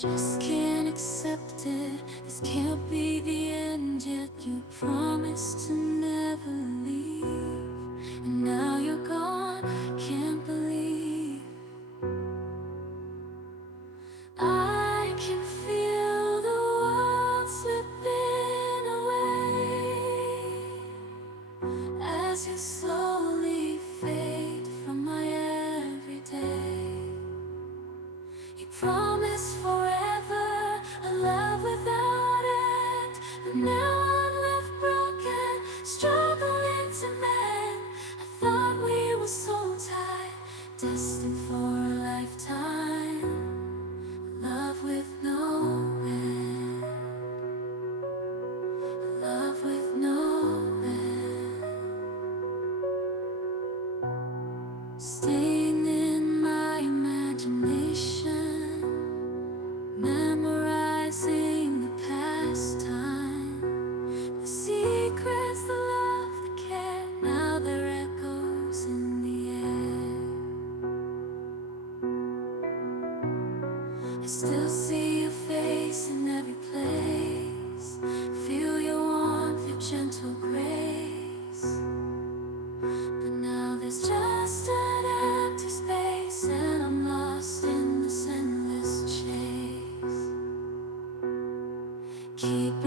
just can't accept it. This can't be the end, yet you promised to never leave. And now you're gone, can't believe. I can feel the world slipping away as you slowly fade from my everyday. You promised forever, a love without end, but now I'm left broken, struggling to mend. I thought we were so tight, destined for a lifetime, love with no end, love with no end. Staying in my imagination, memorizing the past time, the secrets, the love, the care. Now they're echoes in the air. I still see your face in every place, feel your warmth, your gentle grace. But now there's just an empty space, and I'm lost in this endless chase. Keep